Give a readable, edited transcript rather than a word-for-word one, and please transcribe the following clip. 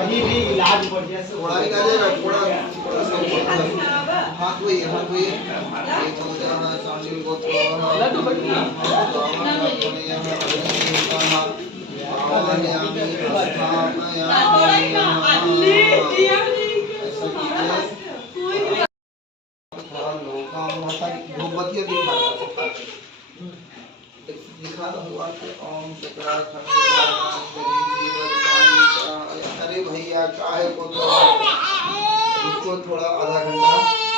अभी भी इलाज बढ़िया से थोड़ा ही गाले थोड़ा हाथ वही ये बोलते सांडिल को तो लड्डू बढ़िया धूपबत्तियां दिखा हुआ के ओम शुक्राखंड अरे भैया चाहे को तो उसको थोड़ा आधा घंटा